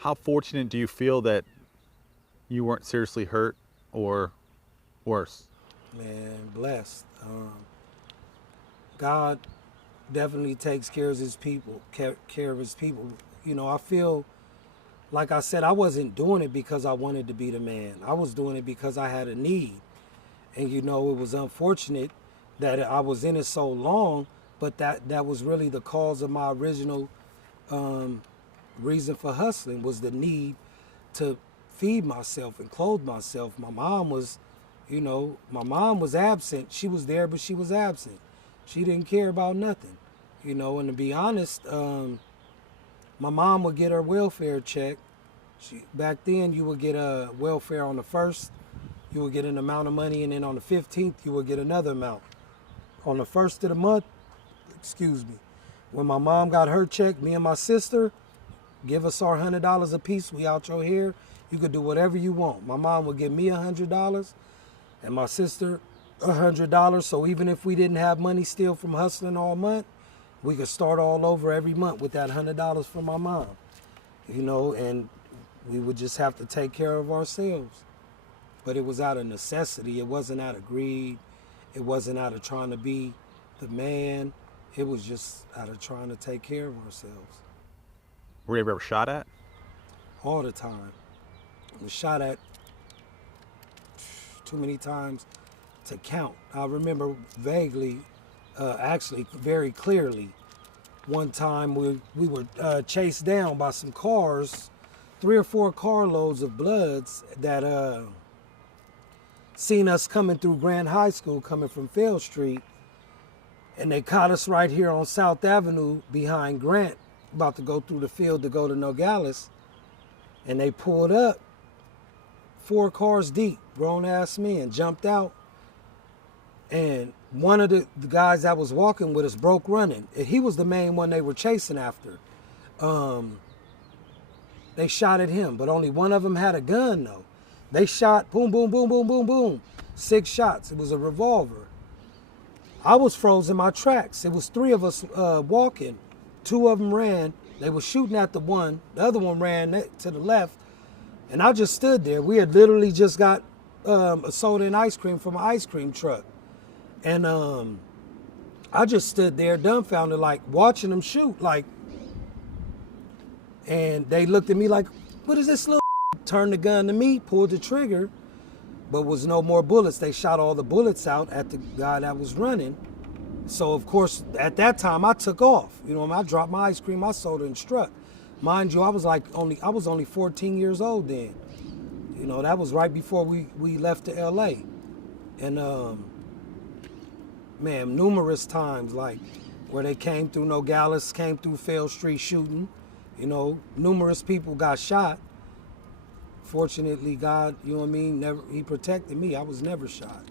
How fortunate do you feel that you weren't seriously hurt or worse? Man, blessed. God definitely takes care of his people. Care of his people. You know, I feel like I said, I wasn't doing it because I wanted to be the man. I was doing it because I had a need, and you know, it was unfortunate that I was in it so long. But that was really the cause of my original um, reason for hustling was the need to feed myself and clothe myself. My mom was, you know, my mom was absent. She was there, but she was absent. She didn't care about nothing, you know. And to be honest, my mom would get her welfare check. Back then, you would get a welfare on the first, you would get an amount of money, and then on the 15th, you would get another amount. On the first of the month, excuse me, when my mom got her check, me and my sister, give us our $100 a piece. We out your hair. You could do whatever you want. My mom would give me $100 and my sister $100. So even if we didn't have money still from hustling all month, we could start all over every month with that $100 from my mom. You know, and we would just have to take care of ourselves. But it was out of necessity. It wasn't out of greed. It wasn't out of trying to be the man. It was just out of trying to take care of ourselves Were you ever shot at? all the time. I was shot at too many times to count. I remember vaguely, actually very clearly, one time we were chased down by some cars, 3 or 4 carloads of Bloods that seen us coming through Grand High School, coming from Field Street, and they caught us right here on South Avenue behind Grant, about to go through the field to go to Nogales, and they pulled up, 4 cars deep, grown ass men, jumped out, and one of the guys that was walking with us broke running. And he was the main one they were chasing after. They shot at him, but only one of them had a gun though. They shot, boom, boom, boom, boom, boom, boom, 6 shots. It was a revolver. I was frozen my tracks. It was 3 of us walking. 2 of them ran. They were shooting at the one. The other one ran to the left. And I just stood there. We had literally just got a soda and ice cream from an ice cream truck. And I just stood there dumbfounded, like watching them shoot. Like, and they looked at me like, what is this little? Turned the gun to me, pulled the trigger, but was no more bullets. They shot all the bullets out at the guy that was running. So of course, at that time, I took off. You know, I dropped my ice cream, my soda, and struck. Mind you, I was only 14 years old then. You know, that was right before we left to LA. And man, numerous times, like where they came through Nogales, came through Field Street shooting. You know, numerous people got shot. Fortunately, God, you know what I mean, he protected me. I was never shot.